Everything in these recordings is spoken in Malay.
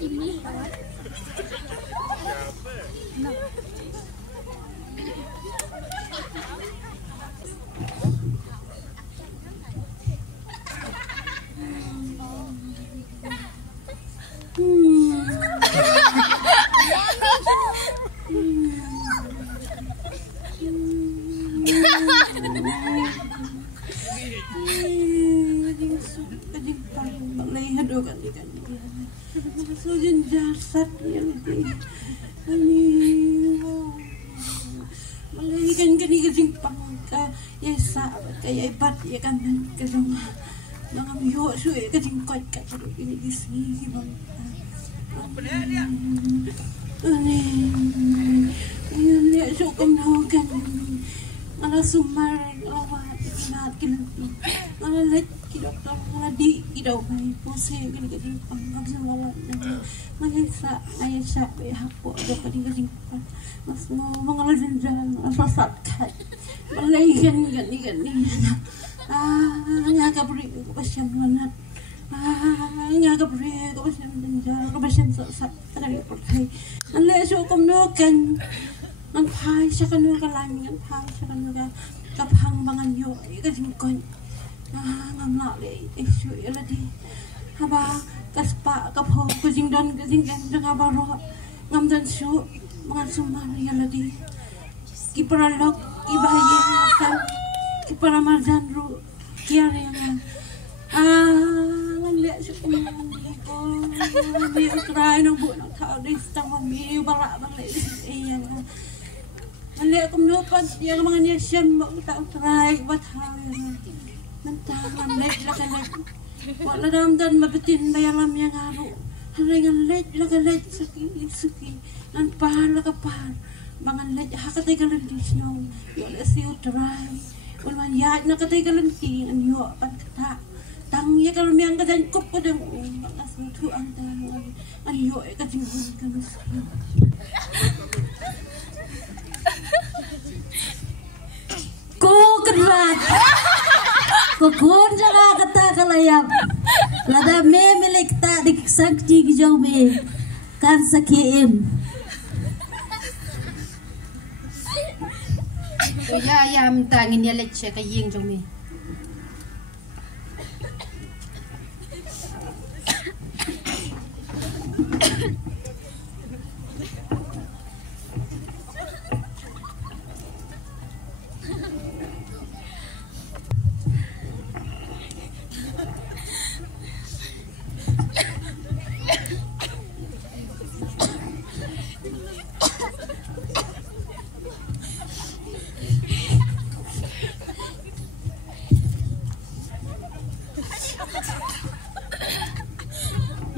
Ini Malaikan kani kasing pangka ya sabat kaya ibat ya kan kasong mga miyo so ya kasing kot ka ini gisi bang ini ya so kan ala sumar lawat kinat kinati ala let doktor ala di idaw may pose kani kasing pangka sa lawat ngayon sa ya hapo do kani kasing mas mo mga lajan nasasat ka malaikan gani nga kabri ko ba siyang manat nga kabri ko ba siyang danjar ko ba siyang sa talaga po kay ang leso kumnukan ang pay sa kanu kalangin ang pay sa kanu kaphang bangan yo kasing kon ngam la le isu yala di haba kaspa kapho kasing don kasing nga baro ngam dan su mga sumano yala di kiparalok ibahayan kiparamardan ru kiyara yang ngandiya sa kumandi ko may utray ng buo ng tao na istang mami bara iyan ngandiya kumnupan yung mga niya siyam utray batay nantangan let lakalet wala damdan mabitin bayalam yang haru haringan let lakalet suki nan pahal lakapahal bangan let hakatay kalandis no yun si utray wala ya nakatay kalanting an yo pan kata tang ya kalau miang kadan kop kadang alas tu antang an yo ka jingun kanus ko kerat ko kon jaga kata kalayap lada me milik ta dik sakti gijaw me kan sakiem ya mtangin ya leche kaying jong me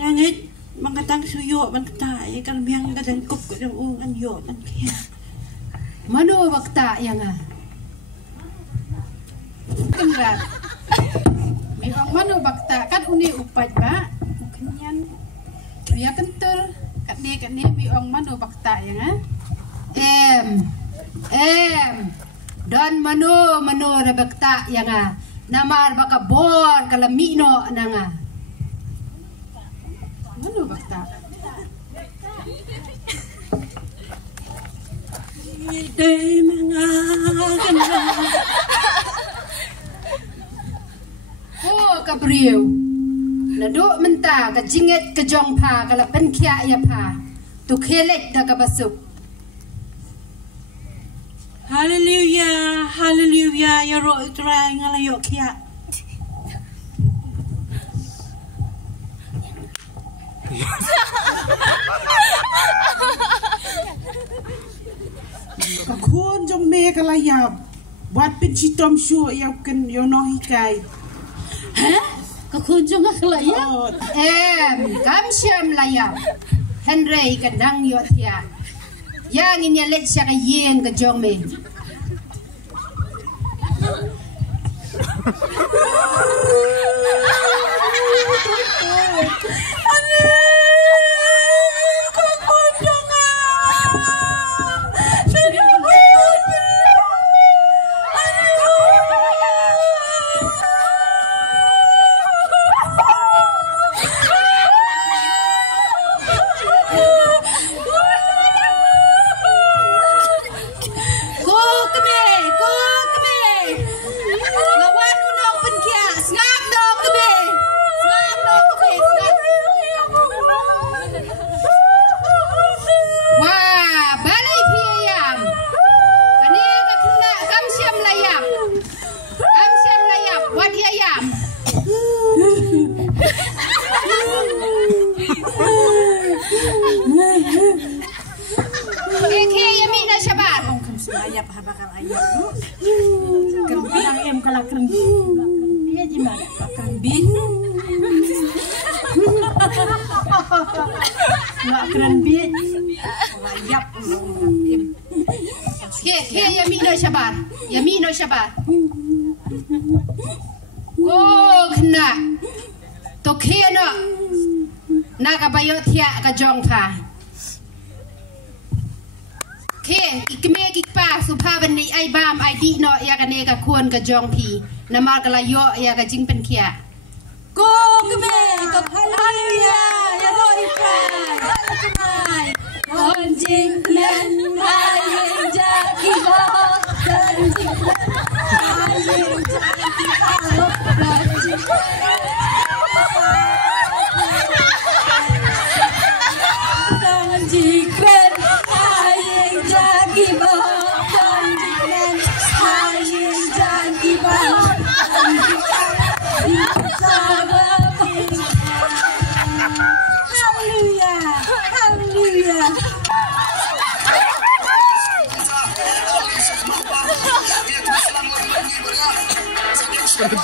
nangit mangatang suyo man tay kan biang kadang kop kadang an yo kan kaya mano bakta yang kenrat memang mano bakta kan uni upat ba kanyan dia kentur kat dia biong mano bakta yang don mano ra bakta yang namar baka bor kalamino nanga mano bakta day mga ganda kabriw nado menta ka jinget ka jong pa kala penkya ya pa tu khelet da ka basuk hallelujah hallelujah ya ro utray ngalayo kya kakun jong me kalayap buat pencitom syu ya ken yo no hikai kakun jong kalayap kam syam layap Henry kadang yo tia yang ini let siya kayen ka jong me What yam? Kaya yamin na siya ba? Kan semayap habakal ayam. Kerbilang em kalau kerbi. Iya gimana? Kerbi. Nggak kerbi. Ayap em. Kaya yamin na siya ba? Yamin na siya ba? Oh, kena. To kaya no. Nakabayot hiya ka jong pa. Kaya ikme ikpa supaban ni ay bam ay di no ya ka ne ka kuon ka jong pi. Namar ka layo ya ka jing pen kia. Go keme ka haleluya ya roi pa. Kon jing len ai jaki bo. Kon jing len ai jaki bo. Kon jing len ai jaki bo. Kon jing len ai jaki bo. Hallelujah, hallelujah. Sorry,